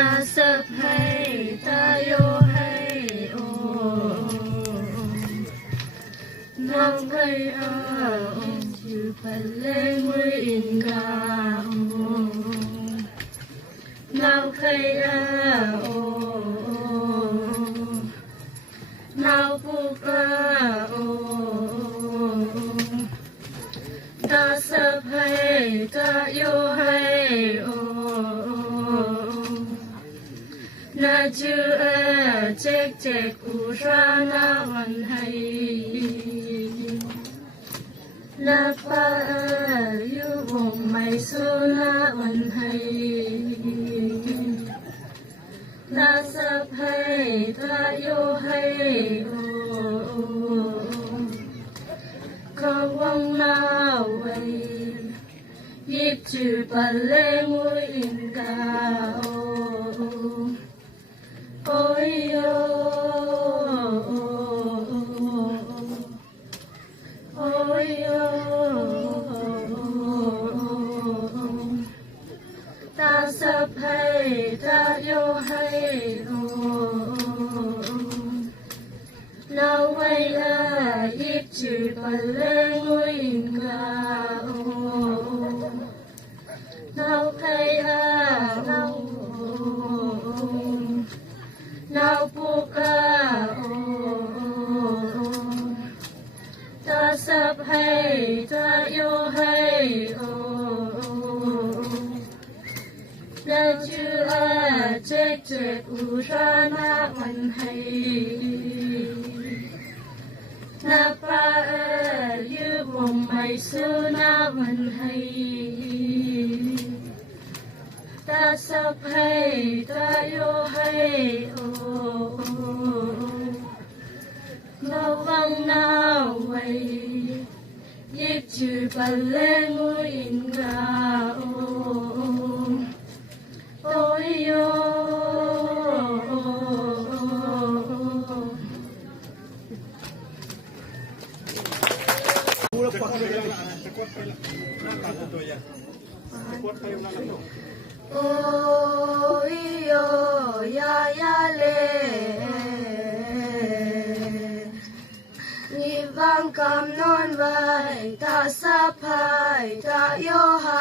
ta sập hay ta yo hay o nam hay a chư phật lên với in ga o nam hay a o nào phụ ca o ta sập hay ta yo hay o na chư a chek chek u ra na văn hay na pa a yu vong mai su na văn hay na sập hay ta yo hay o có vong nào vậyยิบจือปัลเลงุยอินกาโอยโยโอยโยตาสะเพยตาโยให้โอนาไว้อายิบจือปัลเลงุยอินกาnào hay a nào nào pu ca o ta sap hay ta yo hay o na chu a chek chek u ra na văn hay na pa a yu vong mai su na văn hay ta sắp hay ta yo hay o nào vang nào vậyยิบจือปัลเลงุยอินกาโอโอยโยโอยโยยายาเลนิวังกำนอนไว้ตาสะพายตาโยหา